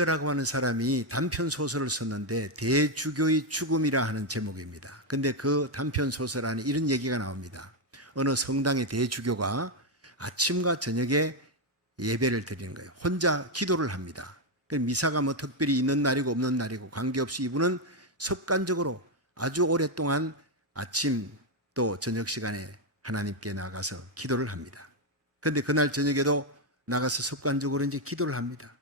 웰저라고 하는 사람이 단편 소설을 썼는데 대주교의 죽음이라 하는 제목입니다. 근데 그 단편 소설 안에 이런 얘기가 나옵니다. 어느 성당의 대주교가 아침과 저녁에 예배를 드리는 거예요. 혼자 기도를 합니다. 미사가 뭐 특별히 있는 날이고 없는 날이고 관계없이 이분은 습관적으로 아주 오랫동안 아침 또 저녁 시간에 하나님께 나가서 기도를 합니다. 그런데 그날 저녁에도 나가서 습관적으로 이제 기도를 합니다.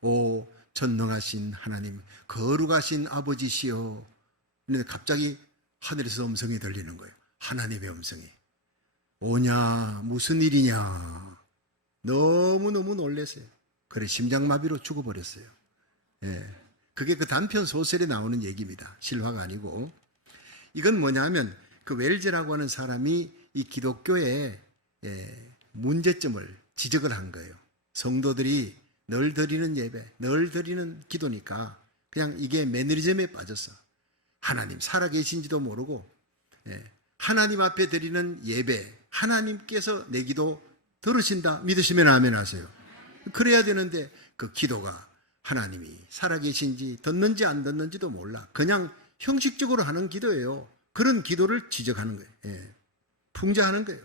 오 전능하신 하나님, 거룩하신 아버지시여. 그런데 갑자기 하늘에서 음성이 들리는 거예요. 하나님의 음성이. 오냐, 무슨 일이냐. 너무너무 놀랐어요. 그래 심장마비로 죽어버렸어요. 예, 그게 그 단편 소설에 나오는 얘기입니다. 실화가 아니고. 이건 뭐냐면 그 웰즈라고 하는 사람이 이 기독교의 문제점을 지적을 한 거예요. 성도들이 늘 드리는 예배, 늘 드리는 기도니까 그냥 이게 매너리즘에 빠져서 하나님 살아계신지도 모르고 하나님 앞에 드리는 예배, 하나님께서 내 기도 들으신다 믿으시면 아멘 하세요. 그래야 되는데 그 기도가 하나님이 살아계신지 듣는지 안 듣는지도 몰라. 그냥 형식적으로 하는 기도예요. 그런 기도를 지적하는 거예요. 풍자하는 거예요.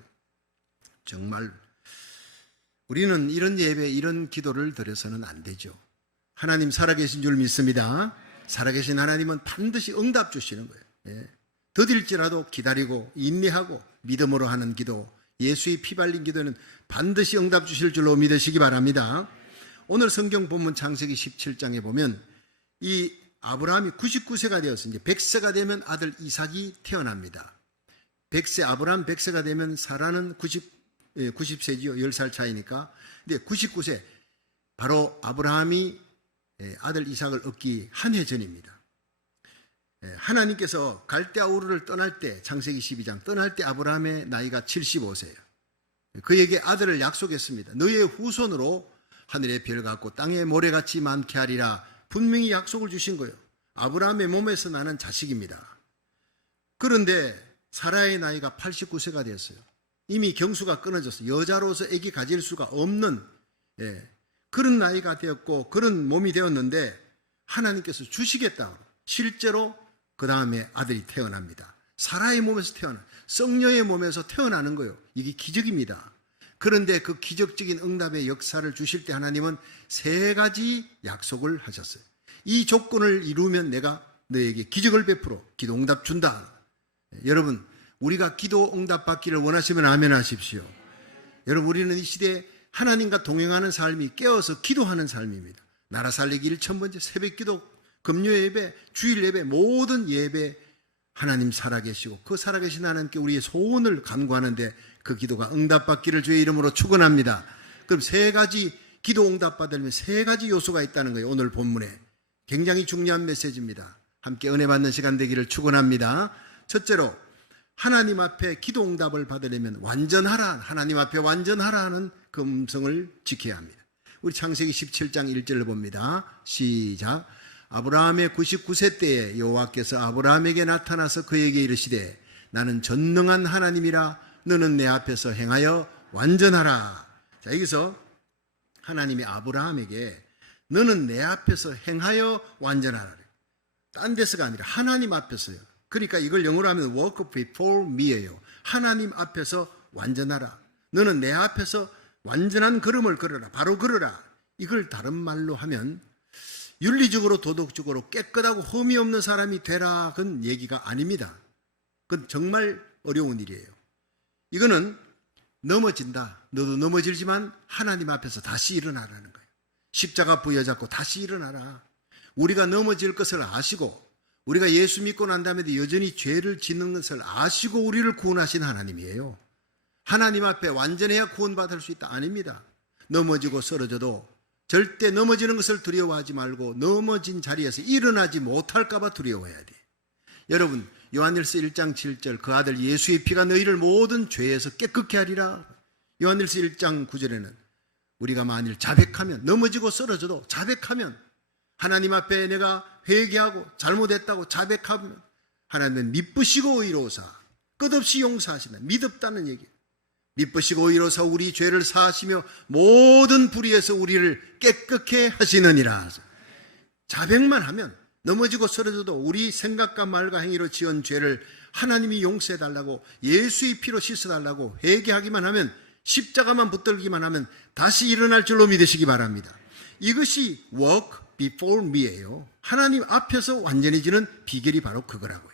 정말 우리는 이런 예배, 이런 기도를 드려서는 안 되죠. 하나님 살아계신 줄 믿습니다. 살아계신 하나님은 반드시 응답 주시는 거예요. 더딜지라도 기다리고 인내하고 믿음으로 하는 기도, 예수의 피 발린 기도는 반드시 응답 주실 줄로 믿으시기 바랍니다. 오늘 성경 본문 창세기 17장에 보면 이 아브라함이 99세가 되어서 이제 100세가 되면 아들 이삭이 태어납니다. 100세, 아브라함 100세가 되면 사라는 90세지요. 10살 차이니까. 근데 99세, 바로 아브라함이 아들 이삭을 얻기 한 해 전입니다. 하나님께서 갈대아 우르를 떠날 때, 창세기 12장 떠날 때 아브라함의 나이가 75세예요. 그에게 아들을 약속했습니다. 너의 후손으로 하늘의 별 같고 땅의 모래같이 많게 하리라. 분명히 약속을 주신 거예요. 아브라함의 몸에서 나는 자식입니다. 그런데 사라의 나이가 89세가 되었어요. 이미 경수가 끊어졌어요. 여자로서 아기 가질 수가 없는 그런 나이가 되었고 그런 몸이 되었는데 하나님께서 주시겠다. 실제로 그 다음에 아들이 태어납니다. 사라의 몸에서 성녀의 몸에서 태어나는 거예요. 이게 기적입니다. 그런데 그 기적적인 응답의 역사를 주실 때 하나님은 3가지 약속을 하셨어요. 이 조건을 이루면 내가 너에게 기적을 베풀어 기도 응답 준다. 여러분, 우리가 기도 응답 받기를 원하시면 아멘 하십시오. 여러분, 우리는 이 시대에 하나님과 동행하는 삶이 깨어서 기도하는 삶입니다. 나라 살리기 1000번째 새벽 기도, 금요 예배, 주일 예배, 모든 예배 하나님 살아계시고 그 살아계신 하나님께 우리의 소원을 간구하는데 그 기도가 응답받기를 주의 이름으로 축원합니다. 그럼 3가지 기도 응답 받으려면 3가지 요소가 있다는 거예요. 오늘 본문에 굉장히 중요한 메시지입니다. 함께 은혜 받는 시간 되기를 축원합니다. 첫째로 하나님 앞에 기도 응답을 받으려면 완전하라, 하나님 앞에 완전하라 하는 그 음성을 지켜야 합니다. 우리 창세기 17장 1절을 봅니다. 시작. 아브라함의 99세 때에 여호와께서 아브라함에게 나타나서 그에게 이르시되 나는 전능한 하나님이라 너는 내 앞에서 행하여 완전하라. 자, 여기서 하나님이 아브라함에게 너는 내 앞에서 행하여 완전하라. 딴 데서가 아니라 하나님 앞에서요. 그러니까 이걸 영어로 하면 walk before me예요. 하나님 앞에서 완전하라. 너는 내 앞에서 완전한 걸음을 걸어라. 바로 걸어라. 이걸 다른 말로 하면 윤리적으로 도덕적으로 깨끗하고 흠이 없는 사람이 되라. 그건 얘기가 아닙니다. 그건 정말 어려운 일이에요. 이거는 넘어진다. 너도 넘어지지만 하나님 앞에서 다시 일어나라는 거예요. 십자가 부여잡고 다시 일어나라. 우리가 넘어질 것을 아시고 우리가 예수 믿고 난 다음에도 여전히 죄를 짓는 것을 아시고 우리를 구원하신 하나님이에요. 하나님 앞에 완전해야 구원받을 수 있다. 아닙니다. 넘어지고 쓰러져도 절대 넘어지는 것을 두려워하지 말고 넘어진 자리에서 일어나지 못할까 봐 두려워해야 돼. 여러분, 요한일서 1장 7절 그 아들 예수의 피가 너희를 모든 죄에서 깨끗게 하리라. 요한일서 1장 9절에는 우리가 만일 자백하면, 넘어지고 쓰러져도 자백하면, 하나님 앞에 내가 회개하고 잘못했다고 자백하면 하나님은 미쁘시고 의로우사 끝없이 용서하신다. 믿었다는 얘기예요. 미쁘시고 의로우사 우리 죄를 사하시며 모든 불의에서 우리를 깨끗게 하시느니라. 자백만 하면, 넘어지고 쓰러져도 우리 생각과 말과 행위로 지은 죄를 하나님이 용서해달라고, 예수의 피로 씻어달라고 회개하기만 하면, 십자가만 붙들기만 하면 다시 일어날 줄로 믿으시기 바랍니다. 이것이 walk before me예요. 하나님 앞에서 완전해지는 비결이 바로 그거라고요.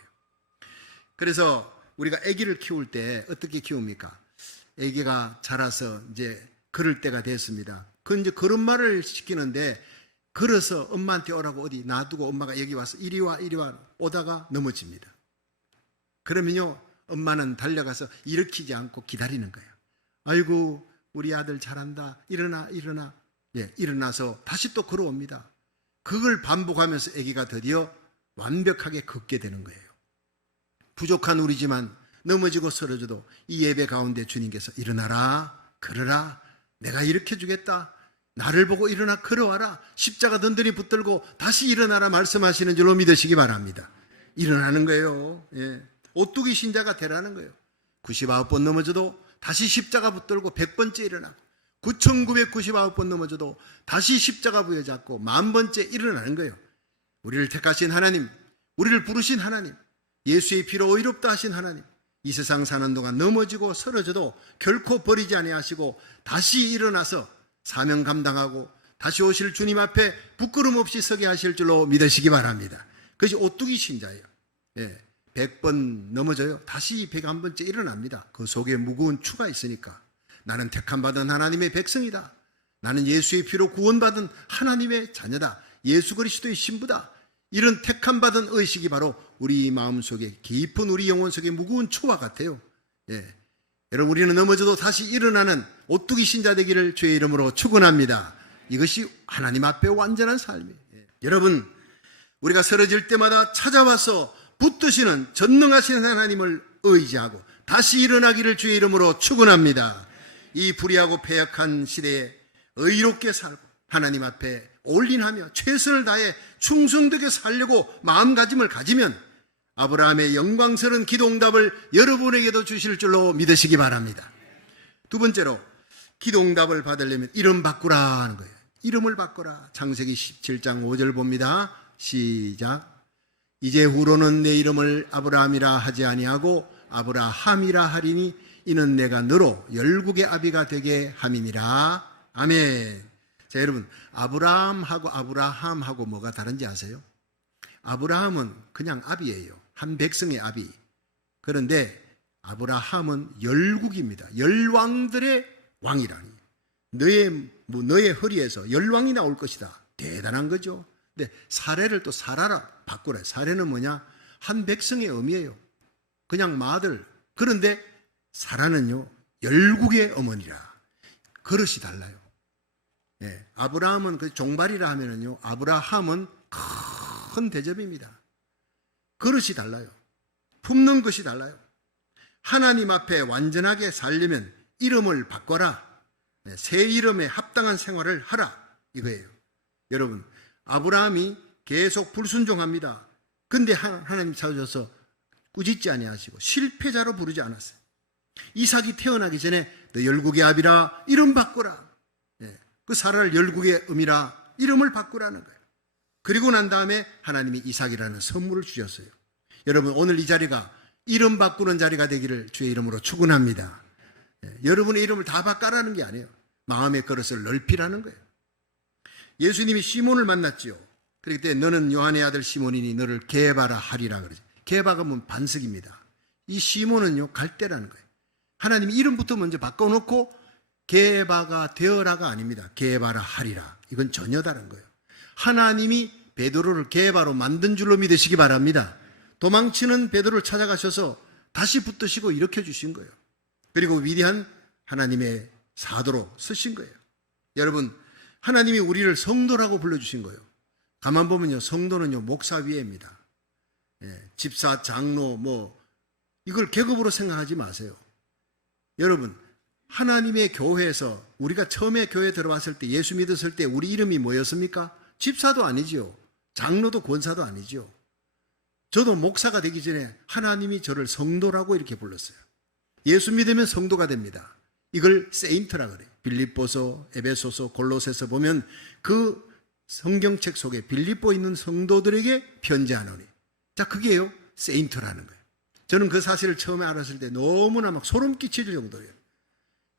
그래서 우리가 아기를 키울 때 어떻게 키웁니까? 아기가 자라서 이제 걸을 때가 됐습니다. 그 이제 걸음마를 시키는데, 걸어서 엄마한테 오라고 어디 놔두고 엄마가 여기 와서 이리 와 오다가 넘어집니다. 그러면요, 엄마는 달려가서 일으키지 않고 기다리는 거예요. 아이고 우리 아들 잘한다, 일어나. 예, 일어나서 다시 또 걸어옵니다. 그걸 반복하면서 아기가 드디어 완벽하게 걷게 되는 거예요. 부족한 우리지만 넘어지고 쓰러져도 이 예배 가운데 주님께서 일어나라, 걸어라, 내가 일으켜 주겠다, 나를 보고 일어나 걸어와라, 십자가 든든히 붙들고 다시 일어나라 말씀하시는 줄로 믿으시기 바랍니다. 일어나는 거예요. 예. 오뚜기 신자가 되라는 거예요. 99번 넘어져도 다시 십자가 붙들고 100번째 일어나고, 9999번 넘어져도 다시 십자가 부여잡고 10,000번째 일어나는 거예요. 우리를 택하신 하나님, 우리를 부르신 하나님, 예수의 피로 의롭다 하신 하나님, 이 세상 사는 동안 넘어지고 쓰러져도 결코 버리지 아니하시고 다시 일어나서 사명 감당하고 다시 오실 주님 앞에 부끄럼 없이 서게 하실 줄로 믿으시기 바랍니다. 그것이 오뚜기 신자예요. 예, 100번 넘어져요, 다시 101번째 일어납니다. 그 속에 무거운 추가 있으니까. 나는 택함받은 하나님의 백성이다, 나는 예수의 피로 구원받은 하나님의 자녀다, 예수 그리스도의 신부다, 이런 택함받은 의식이 바로 우리 마음속에, 깊은 우리 영혼 속에 무거운 추와 같아요. 예. 여러분, 우리는 넘어져도 다시 일어나는 오뚜기 신자 되기를 주의 이름으로 축원합니다. 이것이 하나님 앞에 완전한 삶이에요. 예. 여러분, 우리가 쓰러질 때마다 찾아와서 붙드시는 전능하신 하나님을 의지하고 다시 일어나기를 주의 이름으로 축원합니다. 이 불의하고 패역한 시대에 의롭게 살고 하나님 앞에 올인하며 최선을 다해 충성되게 살려고 마음가짐을 가지면 아브라함의 영광스러운 기도응답을 여러분에게도 주실 줄로 믿으시기 바랍니다. 두 번째로, 기도응답을 받으려면 이름 바꾸라 하는 거예요. 이름을 바꾸라. 창세기 17장 5절 봅니다. 시작. 이제 후로는 내 이름을 아브라함이라 하지 아니하고 아브라함이라 하리니 이는 내가 너로 열국의 아비가 되게 함이니라. 아멘. 자, 여러분, 아브라함하고 아브라함하고 뭐가 다른지 아세요? 아브라함은 그냥 아비예요. 한 백성의 아비. 그런데 아브라함은 열국입니다. 열왕들의 왕이라니. 너의 허리에서 열왕이 나올 것이다. 대단한 거죠. 근데 사례를 또 사라라 바꾸래. 사례는 뭐냐? 한 백성의 의미예요. 그냥 마들. 그런데 사라는요, 열국의 어머니라. 그릇이 달라요. 예, 아브라함은 그 종발이라 하면은요, 아브라함은 큰 대접입니다. 그릇이 달라요. 품는 것이 달라요. 하나님 앞에 완전하게 살려면 이름을 바꿔라. 새 이름에 합당한 생활을 하라. 이거예요. 여러분, 아브라함이 계속 불순종합니다. 근데 하나님 찾으셔서 꾸짖지 아니하시고 실패자로 부르지 않았어요. 이삭이 태어나기 전에 너 열국의 아비라, 이름 바꾸라. 그 사라를 열국의 음이라, 이름을 바꾸라는 거예요. 그리고 난 다음에 하나님이 이삭이라는 선물을 주셨어요. 여러분, 오늘 이 자리가 이름 바꾸는 자리가 되기를 주의 이름으로 축원합니다. 여러분의 이름을 다 바꿔라는 게 아니에요. 마음의 그릇을 넓히라는 거예요. 예수님이 시몬을 만났지요. 그럴 때 너는 요한의 아들 시몬이니 너를 게바라 하리라 그러죠. 게바가 뭐 반석입니다. 이 시몬은요, 갈대라는 거예요. 하나님이 이름부터 먼저 바꿔놓고 게바가 되어라가 아닙니다. 게바라 하리라. 이건 전혀 다른 거예요. 하나님이 베드로를 게바로 만든 줄로 믿으시기 바랍니다. 도망치는 베드로를 찾아가셔서 다시 붙드시고 일으켜 주신 거예요. 그리고 위대한 하나님의 사도로 쓰신 거예요. 여러분, 하나님이 우리를 성도라고 불러주신 거예요. 가만 보면요, 성도는요, 목사 위에입니다. 집사, 장로, 이걸 계급으로 생각하지 마세요. 여러분, 하나님의 교회에서 우리가 처음에 교회에 들어왔을 때, 예수 믿었을 때 우리 이름이 뭐였습니까? 집사도 아니지요. 장로도 권사도 아니지요. 저도 목사가 되기 전에 하나님이 저를 성도라고 이렇게 불렀어요. 예수 믿으면 성도가 됩니다. 이걸 세인트라 그래요. 빌립보서, 에베소서, 골로새서 보면 그 성경책 속에 빌립보에 있는 성도들에게 편지하노니. 자, 그게요 세인트라는 거예요. 저는 그 사실을 처음에 알았을 때 너무나 막 소름 끼칠 정도예요.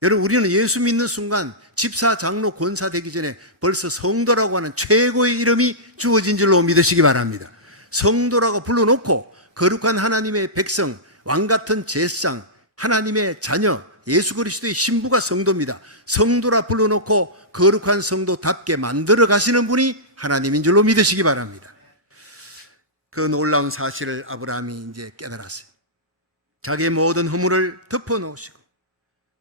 여러분, 우리는 예수 믿는 순간 집사, 장로, 권사 되기 전에 벌써 성도라고 하는 최고의 이름이 주어진 줄로 믿으시기 바랍니다. 성도라고 불러놓고 거룩한 하나님의 백성, 왕같은 제사장, 하나님의 자녀, 예수 그리스도의 신부가 성도입니다. 성도라 불러놓고 거룩한 성도답게 만들어 가시는 분이 하나님인 줄로 믿으시기 바랍니다. 그 놀라운 사실을 아브라함이 이제 깨달았어요. 자기의 모든 허물을 덮어놓으시고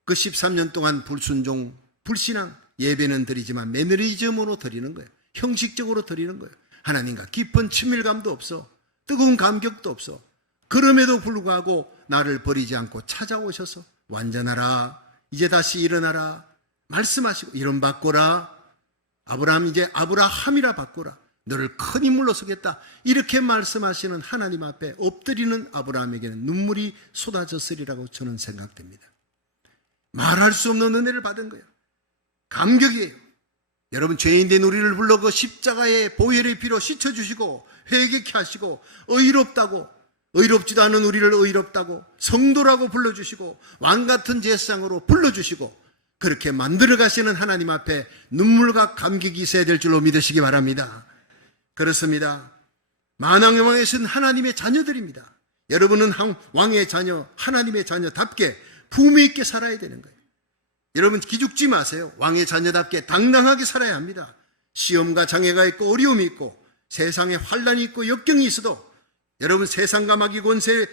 그 13년 동안 불순종, 불신앙, 예배는 드리지만 매너리즘으로 드리는 거예요. 형식적으로 드리는 거예요. 하나님과 깊은 친밀감도 없어. 뜨거운 감격도 없어. 그럼에도 불구하고 나를 버리지 않고 찾아오셔서 완전하라, 이제 다시 일어나라 말씀하시고 이름 바꿔라. 아브라함 이제 아브라함이라 바꿔라. 너를 큰 인물로 쓰겠다. 이렇게 말씀하시는 하나님 앞에 엎드리는 아브라함에게는 눈물이 쏟아졌으리라고 저는 생각됩니다. 말할 수 없는 은혜를 받은 거예요. 감격이에요. 여러분, 죄인된 우리를 불러 그 십자가의 보혈의 피로 씻어주시고 회개케 하시고 의롭다고, 의롭지도 않은 우리를 의롭다고 성도라고 불러주시고 왕같은 제사장으로 불러주시고 그렇게 만들어 가시는 하나님 앞에 눈물과 감격이 있어야 될 줄로 믿으시기 바랍니다. 그렇습니다. 만왕의 왕이신 하나님의 자녀들입니다. 여러분은 왕의 자녀, 하나님의 자녀답게 품위 있게 살아야 되는 거예요. 여러분, 기죽지 마세요. 왕의 자녀답게 당당하게 살아야 합니다. 시험과 장애가 있고 어려움이 있고 세상에 환란이 있고 역경이 있어도 여러분, 세상과 마귀 권세에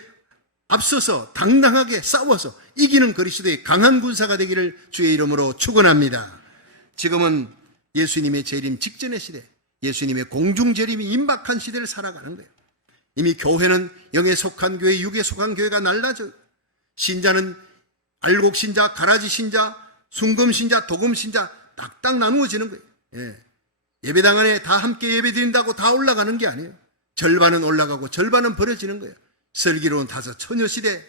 앞서서 당당하게 싸워서 이기는 그리스도의 강한 군사가 되기를 주의 이름으로 축원합니다. 지금은 예수님의 재림 직전의 시대, 예수님의 공중재림이 임박한 시대를 살아가는 거예요. 이미 교회는 영에 속한 교회, 육에 속한 교회가 날라져, 신자는 알곡 신자, 가라지 신자, 순금 신자, 도금 신자 딱딱 나누어지는 거예요. 예배당 안에 다 함께 예배 드린다고 다 올라가는 게 아니에요. 절반은 올라가고 절반은 버려지는 거예요. 슬기로운 다섯 처녀 시대,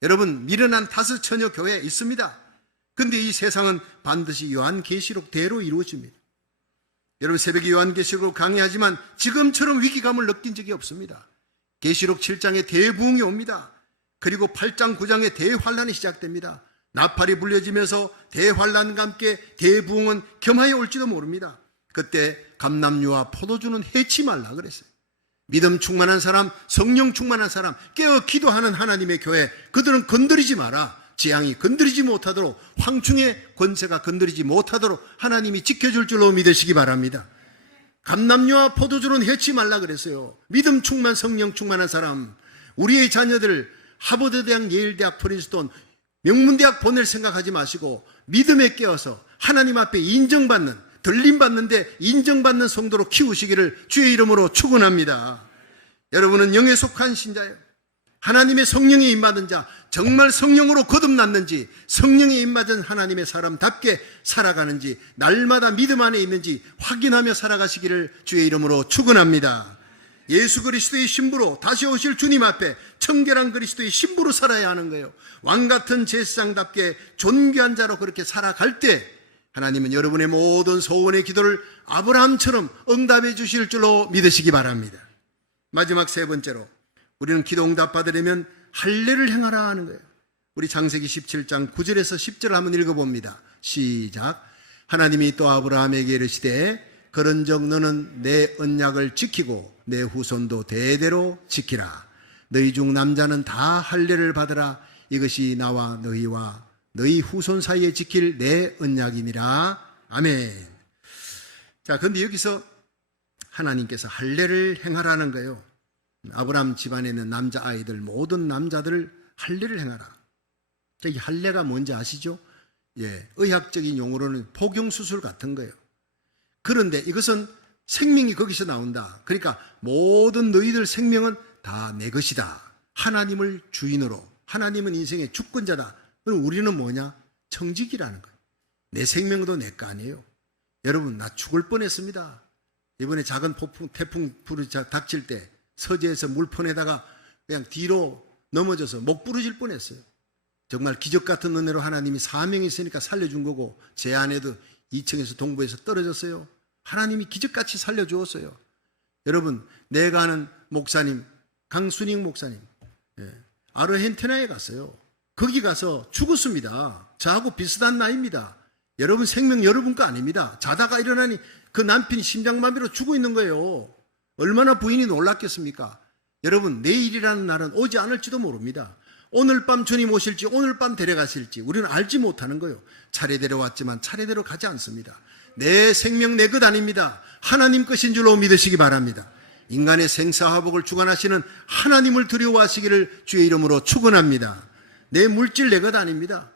여러분, 미련한 다섯 처녀 교회 있습니다. 근데 이 세상은 반드시 요한계시록대로 이루어집니다. 여러분, 새벽에 요한계시록을 강의하지만 지금처럼 위기감을 느낀 적이 없습니다. 계시록 7장에 대부흥이 옵니다. 그리고 8장 9장에 대환란이 시작됩니다. 나팔이 불려지면서 대환란과 함께 대부흥은 겸하여 올지도 모릅니다. 그때 감람류와 포도주는 해치 말라 그랬어요. 믿음 충만한 사람, 성령 충만한 사람, 깨어 기도하는 하나님의 교회, 그들은 건드리지 마라. 재앙이 건드리지 못하도록, 황충의 권세가 건드리지 못하도록 하나님이 지켜줄 줄로 믿으시기 바랍니다. 감람류와 포도주는 해치 말라 그랬어요. 믿음 충만, 성령 충만한 사람, 우리의 자녀들 하버드대학, 예일대학, 프린스톤, 명문대학 보낼 생각하지 마시고 믿음에 깨어서 하나님 앞에 인정받는, 들림받는데 인정받는 성도로 키우시기를 주의 이름으로 축원합니다. 여러분은 영에 속한 신자예요. 하나님의 성령에 임받은 자, 정말 성령으로 거듭났는지, 성령에 임받은 하나님의 사람답게 살아가는지, 날마다 믿음 안에 있는지 확인하며 살아가시기를 주의 이름으로 축원합니다. 예수 그리스도의 신부로 다시 오실 주님 앞에 청결한 그리스도의 신부로 살아야 하는 거예요. 왕같은 제사장답게 존귀한 자로 그렇게 살아갈 때 하나님은 여러분의 모든 소원의 기도를 아브라함처럼 응답해 주실 줄로 믿으시기 바랍니다. 마지막 세 번째로, 우리는 기도 응답 받으려면 할례를 행하라 하는 거예요. 우리 창세기 17장 9절에서 10절 한번 읽어봅니다. 시작. 하나님이 또 아브라함에게 이르시되 그런즉 너는 내 언약을 지키고 내 후손도 대대로 지키라. 너희 중 남자는 다 할례를 받으라. 이것이 나와 너희와 너희 후손 사이에 지킬 내 언약이니라. 아멘. 자, 그런데 여기서 하나님께서 할례를 행하라는 거예요. 아브라함 집안에 있는 남자아이들, 모든 남자들 할례를 행하라. 자, 이 할례가 뭔지 아시죠? 의학적인 용어로는 포경수술 같은 거예요. 그런데 이것은 생명이 거기서 나온다. 그러니까 모든 너희들 생명은 다 내 것이다. 하나님을 주인으로, 하나님은 인생의 주권자다. 그럼 우리는 뭐냐? 청직이라는 거예요. 내 생명도 내 거 아니에요. 여러분, 나 죽을 뻔했습니다. 이번에 작은 태풍 불이 닥칠 때 서재에서 물폰에다가 그냥 뒤로 넘어져서 목 부러질 뻔했어요. 정말 기적 같은 은혜로 하나님이 사명이 있으니까 살려준 거고, 제 아내도 2층에서 동부에서 떨어졌어요. 하나님이 기적같이 살려주었어요. 여러분, 내가 아는 목사님, 강순익 목사님, 아르헨티나에 갔어요. 거기 가서 죽었습니다. 저하고 비슷한 나이입니다. 여러분 생명 여러분 거 아닙니다. 자다가 일어나니 그 남편이 심장마비로 죽어 있는 거예요. 얼마나 부인이 놀랐겠습니까? 여러분, 내일이라는 날은 오지 않을지도 모릅니다. 오늘 밤 주님 오실지 오늘 밤 데려가실지 우리는 알지 못하는 거예요. 차례대로 왔지만 차례대로 가지 않습니다. 내 생명 내 것 아닙니다. 하나님 것인 줄로 믿으시기 바랍니다. 인간의 생사화복을 주관하시는 하나님을 두려워하시기를 주의 이름으로 축원합니다. 내 물질 내 것 아닙니다.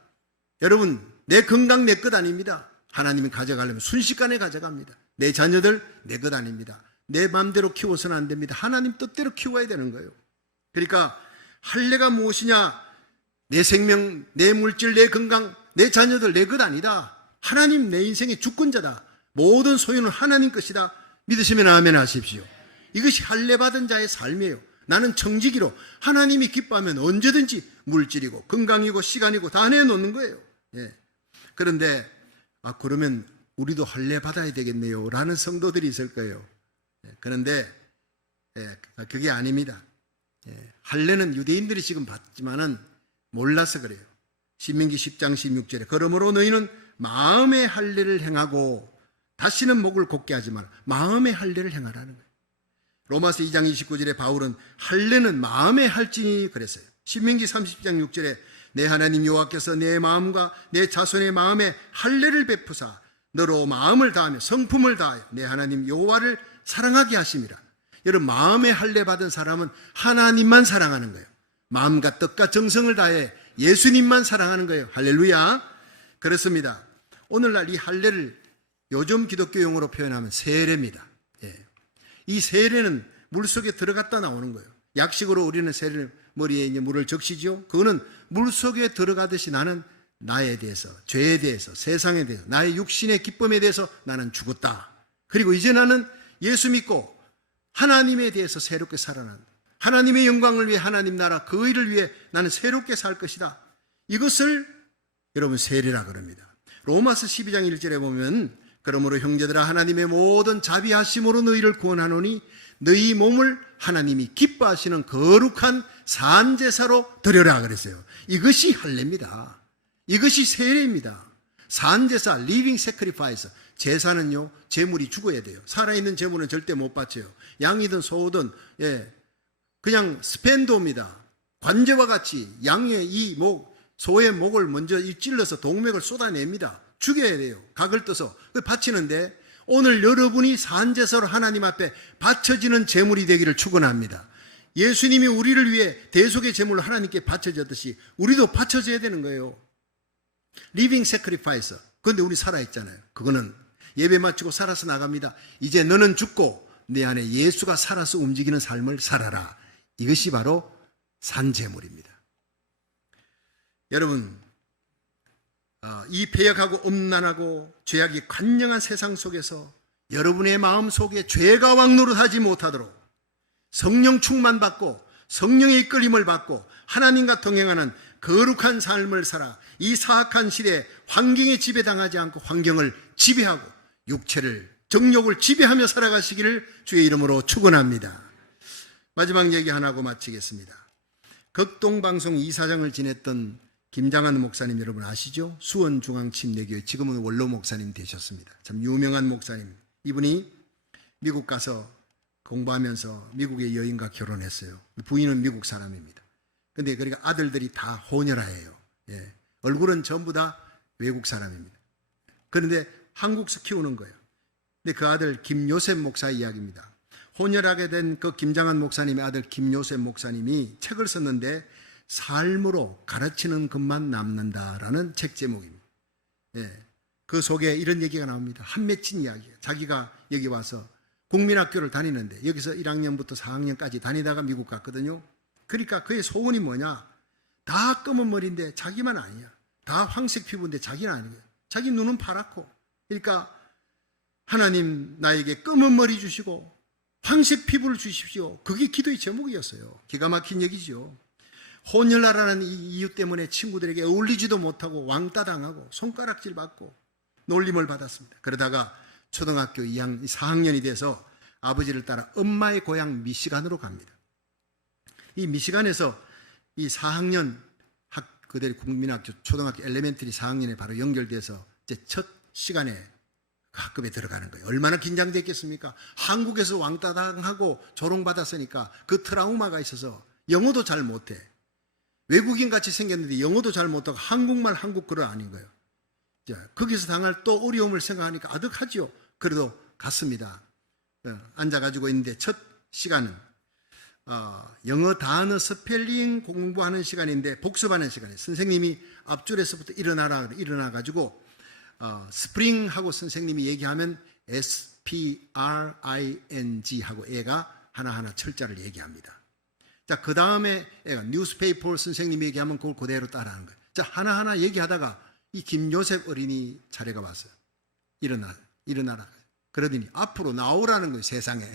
여러분, 내 건강 내 것 아닙니다. 하나님이 가져가려면 순식간에 가져갑니다. 내 자녀들 내 것 아닙니다. 내 마음대로 키워서는 안 됩니다. 하나님 뜻대로 키워야 되는 거예요. 그러니까 할례가 무엇이냐? 내 생명, 내 물질, 내 건강, 내 자녀들 내 것 아니다. 하나님 내 인생의 주권자다. 모든 소유는 하나님 것이다. 믿으시면 아멘 하십시오. 이것이 할례 받은 자의 삶이에요. 나는 청지기로 하나님이 기뻐하면 언제든지 물질이고 건강이고 시간이고 다 내놓는 거예요. 그런데 그러면 우리도 할례 받아야 되겠네요 라는 성도들이 있을 거예요. 그런데 그게 아닙니다. 할례는 유대인들이 지금 받지만은 몰라서 그래요. 신명기 10장 16절에 그러므로 너희는 마음의 할례를 행하고 다시는 목을 곧게 하지 마라. 마음의 할례를 행하라는 거예요. 로마서 2장 29절에 바울은 할례는 마음의 할지니 그랬어요. 신명기 30장 6절에 내 하나님 여호와께서 내 마음과 내 자손의 마음에 할례를 베푸사 너로 마음을 다하며 성품을 다하여 내 하나님 여호와를 사랑하게 하심이라. 여러분, 마음의 할례 받은 사람은 하나님만 사랑하는 거예요. 마음과 뜻과 정성을 다해 예수님만 사랑하는 거예요. 할렐루야. 그렇습니다. 오늘날 이 할례를 요즘 기독교 용어로 표현하면 세례입니다. 이 세례는 물속에 들어갔다 나오는 거예요. 약식으로 우리는 세례를 머리에 이제 물을 적시죠. 그거는 물속에 들어가듯이 나는 나에 대해서, 죄에 대해서, 세상에 대해서, 나의 육신의 기쁨에 대해서 나는 죽었다. 그리고 이제 나는 예수 믿고 하나님에 대해서 새롭게 살아난다. 하나님의 영광을 위해 하나님 나라 그 의를 위해 나는 새롭게 살 것이다. 이것을 여러분 세례라 그럽니다. 로마서 12장 1절에 보면 그러므로 형제들아 하나님의 모든 자비하심으로 너희를 구원하노니 너희 몸을 하나님이 기뻐하시는 거룩한 산제사로 드려라 그랬어요. 이것이 할례입니다. 이것이 세례입니다. 산제사, living sacrifice. 제사는요, 제물이 죽어야 돼요. 살아있는 제물은 절대 못 바쳐요. 양이든 소든 그냥 스펜도입니다. 관제와 같이 양의 이 목, 소의 목을 먼저 찔러서 동맥을 쏟아냅니다. 죽여야 돼요. 각을 떠서 바치는데 오늘 여러분이 산제사로 하나님 앞에 바쳐지는 제물이 되기를 축원합니다. 예수님이 우리를 위해 대속의 제물로 하나님께 바쳐졌듯이 우리도 바쳐져야 되는 거예요. living sacrifice. 그런데 우리 살아있잖아요. 그거는 예배 마치고 살아서 나갑니다. 이제 너는 죽고 내 안에 예수가 살아서 움직이는 삶을 살아라. 이것이 바로 산제물입니다. 여러분, 이 패역하고 음란하고 죄악이 관영한 세상 속에서 여러분의 마음 속에 죄가 왕노릇하지 못하도록 성령 충만받고 성령의 이끌림을 받고 하나님과 동행하는 거룩한 삶을 살아 이 사악한 시대에 환경에 지배당하지 않고 환경을 지배하고 육체를 정욕을 지배하며 살아가시기를 주의 이름으로 축원합니다. 마지막 얘기 하나 하고 마치겠습니다. 극동방송 이사장을 지냈던 김장한 목사님 여러분 아시죠? 수원중앙침례교회 지금은 원로 목사님 되셨습니다. 참 유명한 목사님. 이분이 미국 가서 공부하면서 미국의 여인과 결혼했어요. 부인은 미국 사람입니다. 근데 그러니까 아들들이 다 호녀라예요. 얼굴은 전부 다 외국 사람입니다. 그런데 한국에서 키우는 거예요. 근데 그 아들 김요셉 목사 이야기입니다. 혼혈하게 된 그 김장한 목사님의 아들 김요셉 목사님이 책을 썼는데 삶으로 가르치는 것만 남는다라는 책 제목입니다. 그 속에 이런 얘기가 나옵니다. 한 맺힌 이야기예요. 자기가 여기 와서 국민학교를 다니는데 여기서 1학년부터 4학년까지 다니다가 미국 갔거든요. 그러니까 그의 소원이 뭐냐? 다 검은 머리인데 자기만 아니야. 다 황색 피부인데 자기는 아니에요. 자기 눈은 파랗고. 그러니까 하나님 나에게 검은 머리 주시고 황색 피부를 주십시오. 그게 기도의 제목이었어요. 기가 막힌 얘기죠. 혼혈하라는 이 이유 때문에 친구들에게 어울리지도 못하고 왕따 당하고 손가락질 받고 놀림을 받았습니다. 그러다가 초등학교 4학년이 돼서 아버지를 따라 엄마의 고향 미시간으로 갑니다. 이 미시간에서 이 4학년 그대로 국민학교 초등학교 엘레멘터리 4학년에 바로 연결돼서 이제 첫 시간에 학급에 들어가는 거예요. 얼마나 긴장됐겠습니까? 한국에서 왕따당하고 조롱받았으니까 그 트라우마가 있어서 영어도 잘 못해. 외국인 같이 생겼는데 영어도 잘 못하고 한국말 한국글은 아닌 거예요. 자, 거기서 당할 또 어려움을 생각하니까 아득하지요. 그래도 갔습니다. 앉아가지고 있는데 첫 시간은 영어 단어 스펠링 공부하는 시간인데 복습하는 시간이에요. 선생님이 앞줄에서부터 일어나가지고 스프링 하고 선생님이 얘기하면 SPRING 하고 애가 하나하나 철자를 얘기합니다. 자, 그 다음에 애가 뉴스페이퍼 선생님이 얘기하면 그걸 그대로 따라하는 거예요. 자, 하나하나 얘기하다가 이 김요셉 어린이 차례가 왔어요. 일어나라. 그러더니 앞으로 나오라는 거예요, 세상에.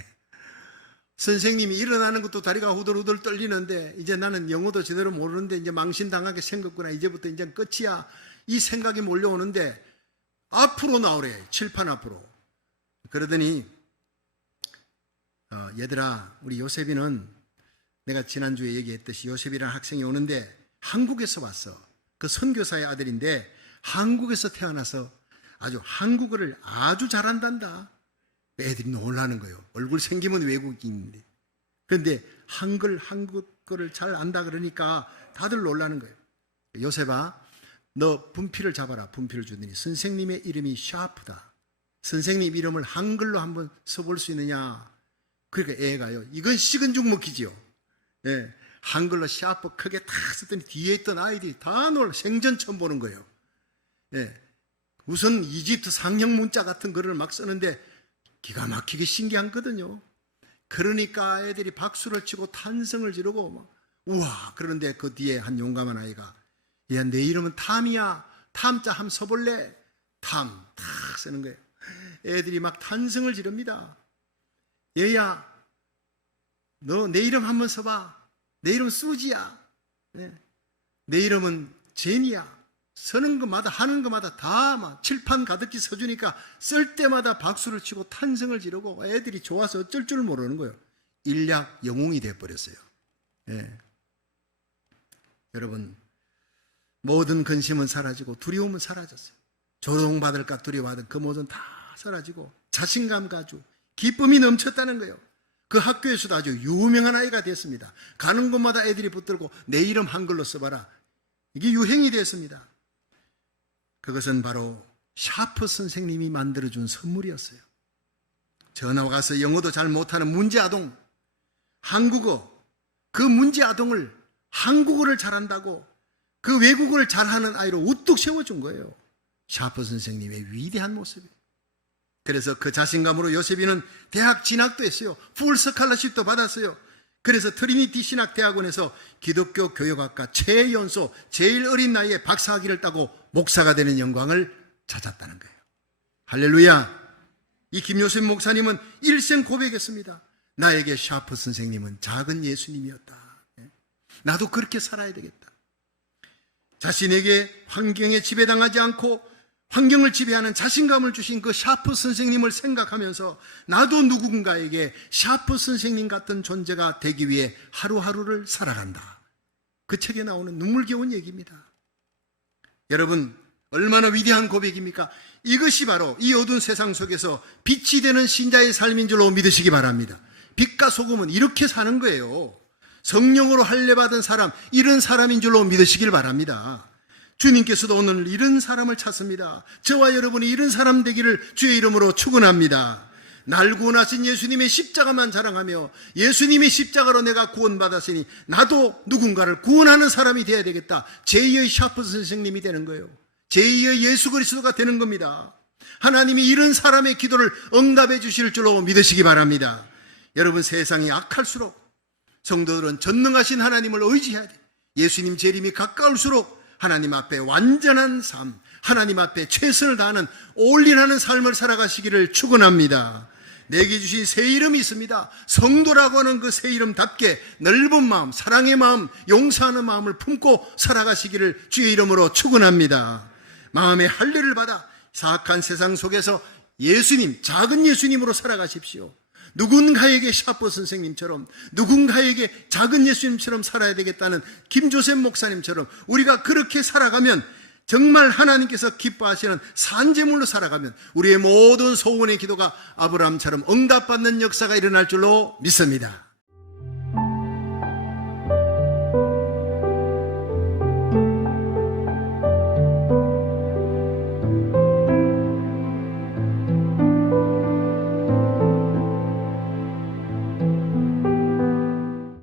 선생님이 일어나는 것도 다리가 후들후들 떨리는데 이제 나는 영어도 제대로 모르는데 이제 망신당하게 생겼구나. 이제부터 이제 끝이야. 이 생각이 몰려오는데 앞으로 나오래. 칠판 앞으로. 그러더니 얘들아, 우리 요셉이는 내가 지난주에 얘기했듯이 요셉이라는 학생이 오는데 한국에서 왔어. 그 선교사의 아들인데 한국에서 태어나서 아주 한국어를 아주 잘한단다. 애들이 놀라는 거예요. 얼굴 생기면 외국인인데. 그런데 한국어를 잘 안다 그러니까 다들 놀라는 거예요. 요셉아, 너 분필을 잡아라. 분필을 주더니 선생님의 이름이 샤프다. 선생님 이름을 한글로 한번 써볼 수 있느냐. 그러니까 애가요, 이건 식은 죽 먹기지요. 예, 한글로 샤프 크게 탁 썼더니 뒤에 있던 아이들이 다 놀라. 생전 처음 보는 거예요. 예, 우선 이집트 상형 문자 같은 거를 막 쓰는데 기가 막히게 신기하거든요. 그러니까 애들이 박수를 치고 탄성을 지르고 막, 우와. 그런데 그 뒤에 한 용감한 아이가, 야, 내 이름은 탐이야. 탐자 한번 써볼래? 탐 탁 쓰는 거예요. 애들이 막 탄성을 지릅니다. 얘야, 너 내 이름 한번 써봐. 내 이름 수지야. 네. 내 이름은 제니야. 쓰는 것마다 하는 것마다 다 막 칠판 가득히 써주니까 쓸 때마다 박수를 치고 탄성을 지르고 애들이 좋아서 어쩔 줄 모르는 거예요. 일약 영웅이 돼버렸어요. 예. 여러분, 모든 근심은 사라지고 두려움은 사라졌어요. 조롱받을까 두려워하던 그 모든 다 사라지고 자신감 가지고 기쁨이 넘쳤다는 거예요. 그 학교에서도 아주 유명한 아이가 됐습니다. 가는 곳마다 애들이 붙들고 내 이름 한글로 써봐라. 이게 유행이 됐습니다. 그것은 바로 샤프 선생님이 만들어준 선물이었어요. 전화 가서 영어도 잘 못하는 문제아동, 한국어, 그 문제아동을 한국어를 잘한다고 그 외국어를 잘하는 아이로 우뚝 세워준 거예요. 샤프 선생님의 위대한 모습이에요. 그래서 그 자신감으로 요셉이는 대학 진학도 했어요. 풀 스칼러십도 받았어요. 그래서 트리니티 신학대학원에서 기독교 교역학과 최연소 제일 어린 나이에 박사학위를 따고 목사가 되는 영광을 찾았다는 거예요. 할렐루야. 이 김요셉 목사님은 일생 고백했습니다. 나에게 샤프 선생님은 작은 예수님이었다. 나도 그렇게 살아야 되겠다. 자신에게 환경에 지배당하지 않고 환경을 지배하는 자신감을 주신 그 샤프 선생님을 생각하면서 나도 누군가에게 샤프 선생님 같은 존재가 되기 위해 하루하루를 살아간다. 그 책에 나오는 눈물겨운 얘기입니다. 여러분, 얼마나 위대한 고백입니까? 이것이 바로 이 어두운 세상 속에서 빛이 되는 신자의 삶인 줄로 믿으시기 바랍니다. 빛과 소금은 이렇게 사는 거예요. 성령으로 할례받은 사람, 이런 사람인 줄로 믿으시길 바랍니다. 주님께서도 오늘 이런 사람을 찾습니다. 저와 여러분이 이런 사람 되기를 주의 이름으로 축원합니다. 날 구원하신 예수님의 십자가만 자랑하며 예수님의 십자가로 내가 구원받았으니 나도 누군가를 구원하는 사람이 되어야 되겠다. 제2의 샤프 선생님이 되는 거예요. 제2의 예수 그리스도가 되는 겁니다. 하나님이 이런 사람의 기도를 응답해 주실 줄로 믿으시기 바랍니다. 여러분, 세상이 악할수록 성도들은 전능하신 하나님을 의지해야 돼. 예수님 재림이 가까울수록 하나님 앞에 완전한 삶, 하나님 앞에 최선을 다하는 올인하는 삶을 살아가시기를 축원합니다. 내게 주신 새 이름이 있습니다. 성도라고 하는 그 새 이름답게 넓은 마음, 사랑의 마음, 용서하는 마음을 품고 살아가시기를 주의 이름으로 축원합니다. 마음의 할례를 받아 사악한 세상 속에서 예수님, 작은 예수님으로 살아가십시오. 누군가에게 샤퍼 선생님처럼, 누군가에게 작은 예수님처럼 살아야 되겠다는 김조셉 목사님처럼 우리가 그렇게 살아가면, 정말 하나님께서 기뻐하시는 산제물로 살아가면 우리의 모든 소원의 기도가 아브라함처럼 응답받는 역사가 일어날 줄로 믿습니다.